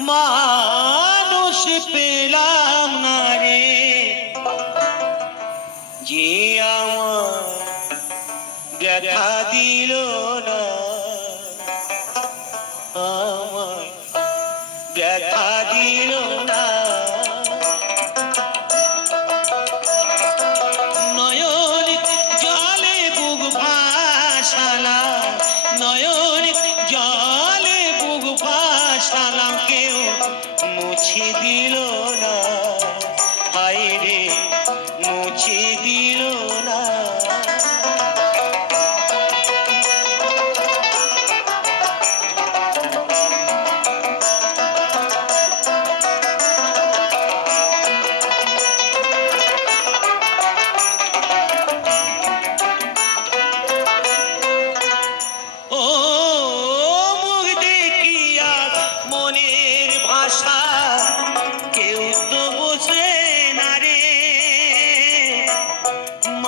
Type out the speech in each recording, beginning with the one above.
মানুষ পেলাম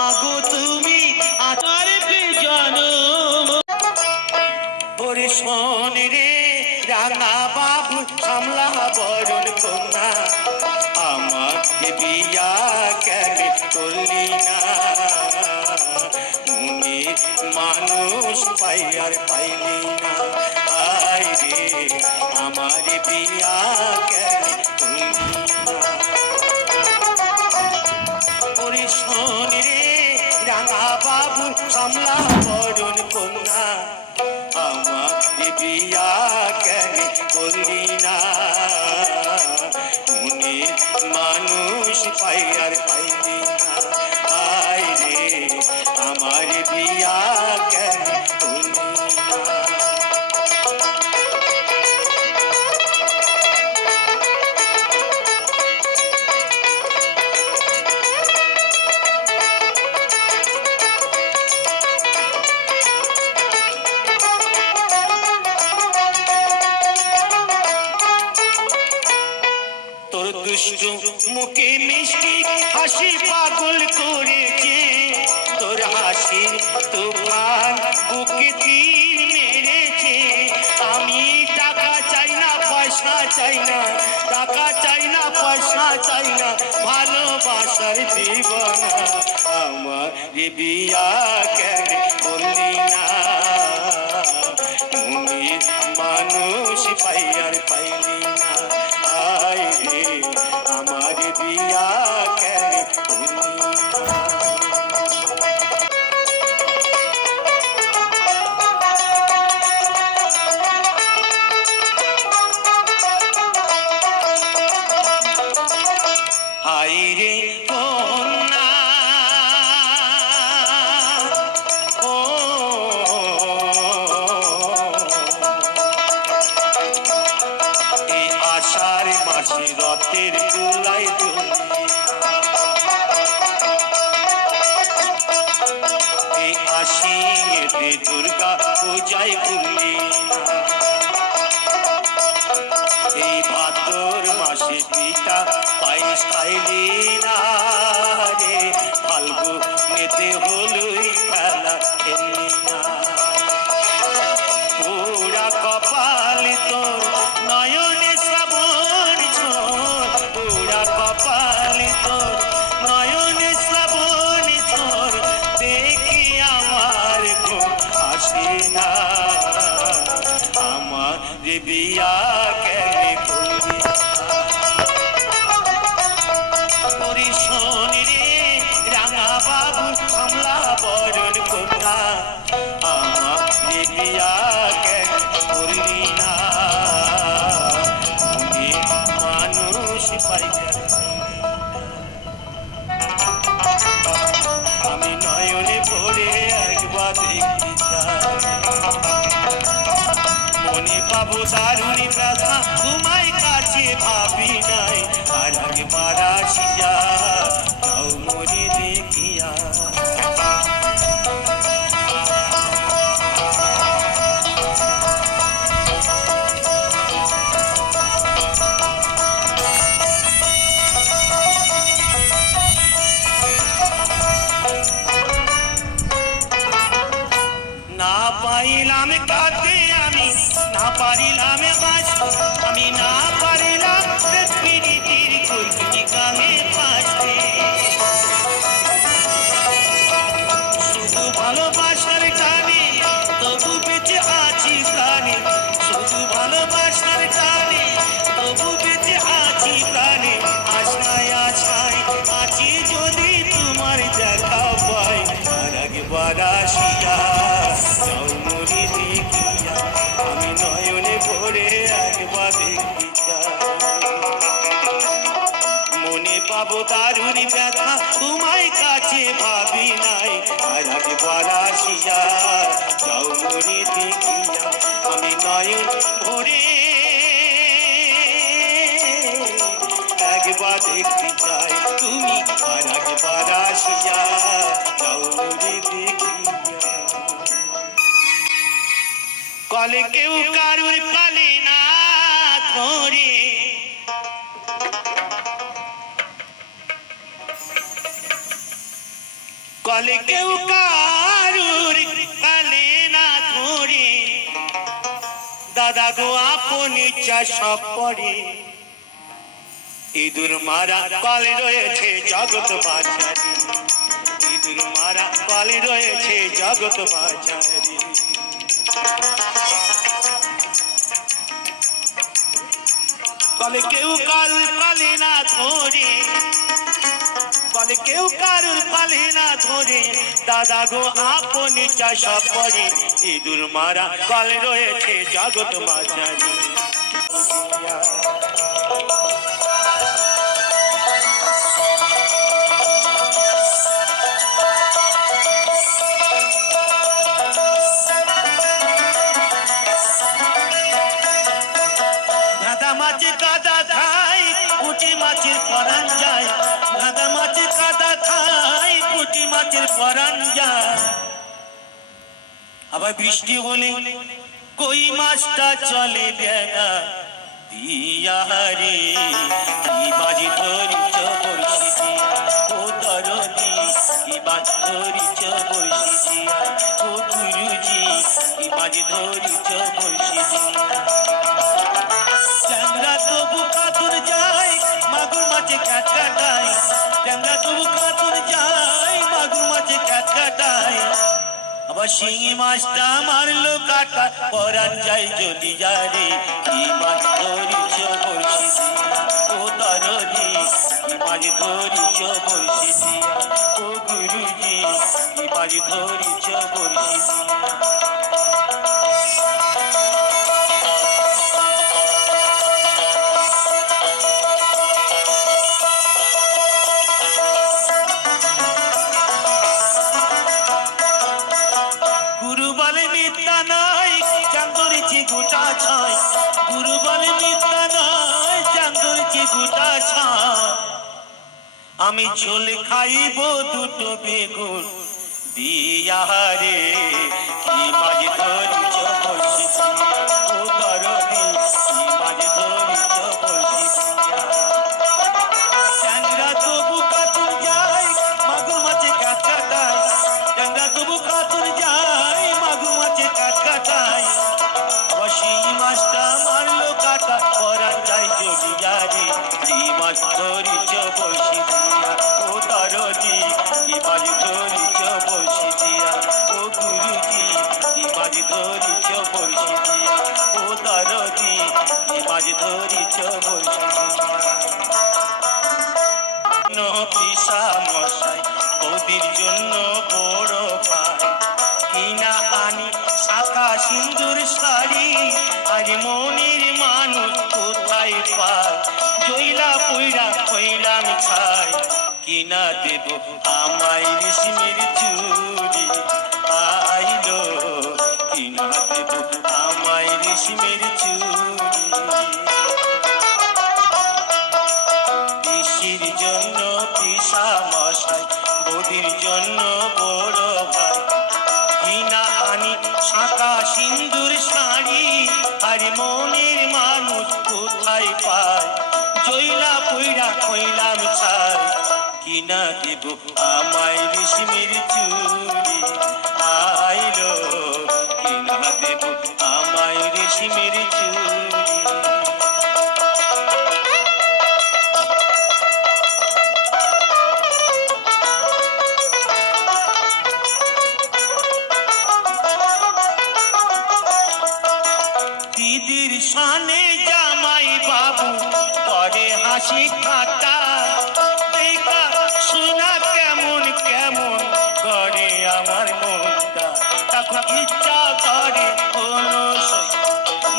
মাগো তুমি আচার জনম ওরে শোন রে রাঙা বাবু সামলা বরণ কন্যা আমার বিয়া কেন করলি না? তুমি মানুষ পাই আর পাইলি না। আয় রে, আমার বিয়া কেন করলি না? ওরে রে রাঙা বাবু সামলা বরণ কন্যা। আমার বিয়া কেন করলি না? উনি মানুষ পাই আর পাইলি না। আয় রে, আমার বিয়া কেন মুখে মিষ্টি হাসি পাগল করেছে। তোর হাসি তুফান বুকে তীর মেরেছে। আমি টাকা চাই না, পয়সা চাই না, টাকা চাই না, পয়সা চাই না। ভালোবাসার জীবনা আমার বিয়া কেন করলি না? মানুষ পাই আর পাইলি না। রে। করলি না হাই রে আষাঢ় মাসে রথের দুলাই মনে পাবো দারুণী ব্যথা তোমায় কাছে ভাবি নাই আর একবার আসিয়া তাও মনে দেখিয়া না পাইলাম কাঁদতে আমি না পারিলাম বাঁচব আমি না পারি পাবো ব্যথা, তোমায় কাছে ভাবি নাই। আর একবার আসিয়া, যাও দেখিয়া, আমি নয়ন ভরে একবার দেখতে চাই তুমি। আর একবার আসিয়া, যাও দেখিয়া। কলে কেউ কারুর পালে না ধরে। কলে কেউ কারুর কালে না ধরে। দাদা গো, আপন ইচ্ছা সব পড়ে। ইঁদুর মারা কলে রয়েছে জগৎ বাজারে। ইঁদুর মারা কলে রয়েছে জগৎ বাজারে। বলে কেউ কারুর পালে না কেউ কারুর পালে না ধরে। দাদা গো, আপনি চাষা পরে ইঁদুর মারা কলে রয়েছে জগৎ বাজারে পরান যায় আবার বৃষ্টি হলে কই মাছটা চলে বেড়া? দিয়া কি বাজি দিয়া ও কি বাজ ধরিছ বর্ষি ও কি বাজি দিয়া চ্যাংরা তবু কাতুর যায়, মাগুর মাছে কাটায় চ্যাংরা তবু কাতুর যায় কাটায়। আবার শিঙি মাছটা মারলো কাটা। পরান যাই যদি যারে কি মাছ ধরিছ দিয়া ও তরণী, কি মাছ ধরিছ দিয়া ও গুরুজি, কি মাছ ধরিছ বলে নাই নয় চান্দরিছি গোটা ছয় গুরু গোটা ছয় আমি ঝোল খাইব দুটো বেগুন। দিয়া রে, কি ধরিছ পিসা মশাই ওদের জন্য বড় ভাই কিনা আনি শাখা সিন্দুর শাড়ি আজ পায়? চুড়ি আইলো, কিনা দেব আমায় রেশমের জন্য বড় ভাই। কিনা আনি শাঁকা সিন্দুর শাড়ি, আর মনের মানুষ কোথায় পায়? জইলা পইরা কইলাম ছাই কিনা দেব আমায় রেশমের চুড়ি। আইলো কিনা দেব আমায় রেশমের চুড়ি।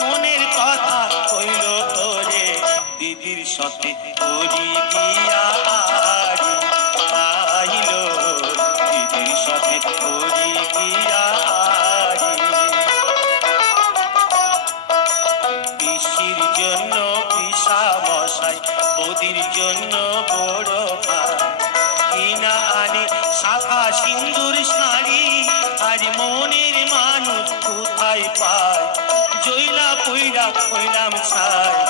মনের কথা কইল তোরে। দিদির সাথে করি দিয়া আজ মনের মানুষ কোথায় পায়? জইলা পইরা কইলাম ছাই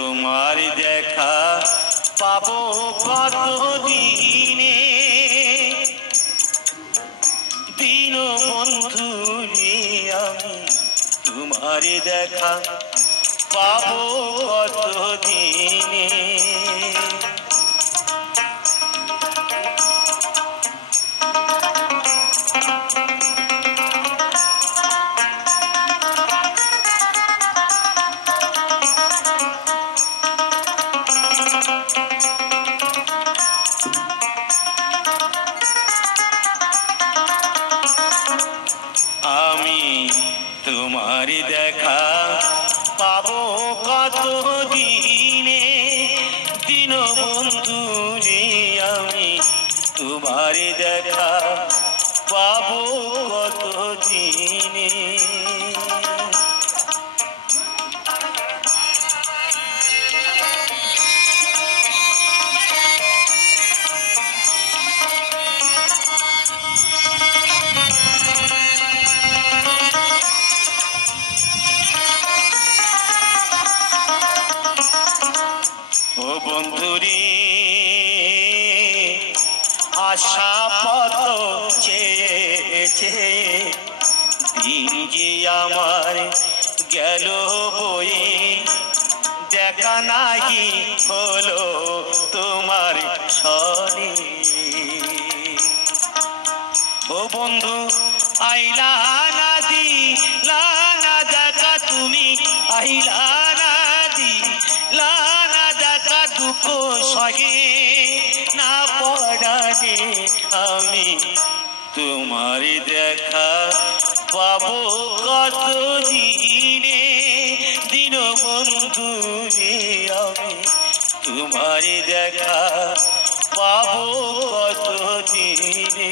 তোমার দেখা পাব কত দিনে দিন বন্ধু আমি তোমার দেখা পাব কত দিনে আইলা না দি লানা দেখা তুমি, আইলা না দি লানা দেখা দুঃখ সহে না পড়ানে আমি তোমার দেখা পাবো কত দিনে দিন বন্ধু আমি তোমার দেখা পাবো কত দিনে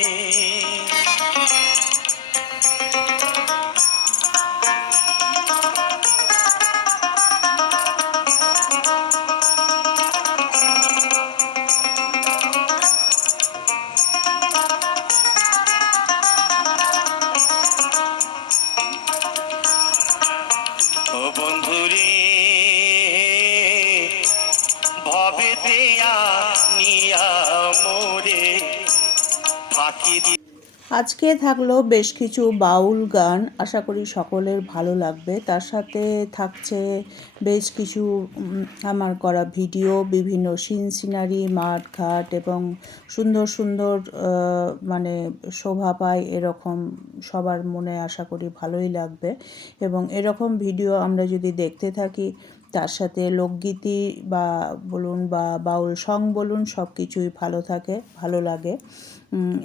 আজকে থাকল বেশ কিছু বাউল গান। আশা করি সকলের ভালো লাগবে। তার সাথে থাকছে বেশ কিছু আমার করা ভিডিও, বিভিন্ন সিন সিনারি মাঠ ঘাট এবং সুন্দর সুন্দর মানে শোভা পায় এরকম সবার মনে আশা করি ভালোই লাগবে। এবং এরকম ভিডিও আমরা যদি দেখতে থাকি, তার সাথে লোকগীতি বা বলুন বা বাউল সং বলুন সব কিছুই ভালো থাকে, ভালো লাগে।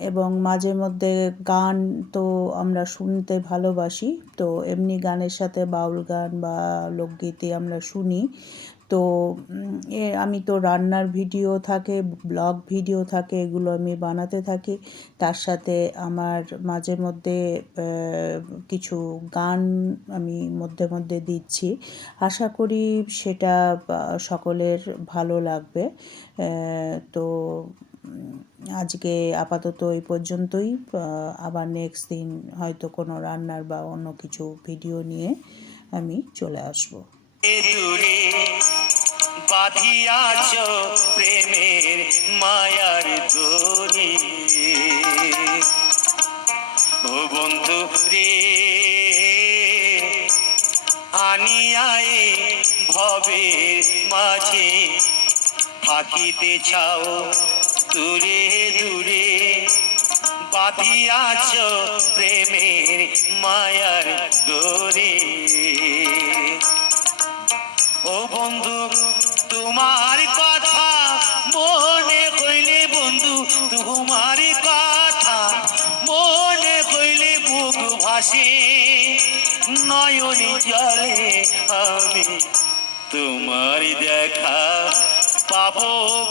এবং মাঝে মধ্যে গান তো আমরা শুনতে ভালোবাসি। তো এমনি গানের সাথে বাউল গান বা লোকগীতি আমরা শুনি। তো এ, আমি তো রান্নার ভিডিও থাকে, ব্লগ ভিডিও থাকে, এগুলো আমি বানাতে থাকি। তার সাথে আমার মাঝে মধ্যে কিছু গান আমি মধ্যে মধ্যে দিচ্ছি। আশা করি সেটা সকলের ভালো লাগবে। তো আজকে আপাতত এই পর্যন্তই। আবার নেক্সট দিন হয়তো কোনো রান্নার বা অন্য কিছু ভিডিও নিয়ে আমি চলে আসব। দূরে বাঁধিয়াছ প্রেমের মায়ার দড়ি ও বন্ধু রে মাঝে থাকিতে চাও। দূরে দূরে বাঁধিয়াছ প্রেমের মায়ার দড়ি ও বন্ধু, তোমার কথা মনে কইলে বন্ধু, তোমার কথা মনে হইলে বুক ভাসে, নয়নে জলে আমি তোমার দেখা। পাবো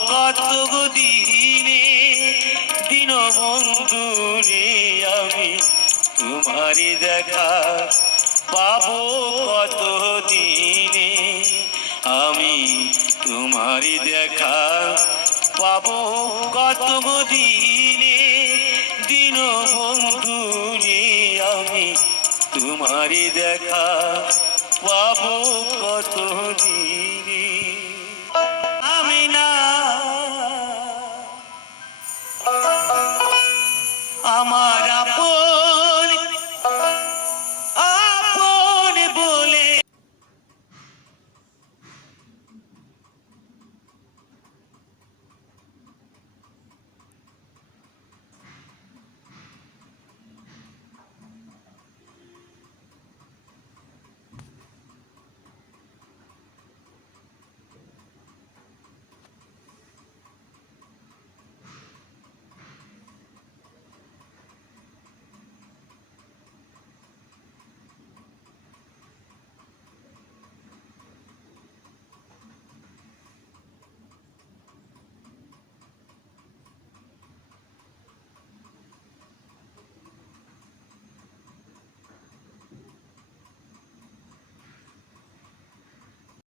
কত দিনে? দিন বন্ধু রে আমি তোমার দেখা পাবো কত দিনে আমি তোমার দেখা পাবো কত দিনে? দিন বন্ধু রে আমি তোমার দেখা পাবো কত দিনে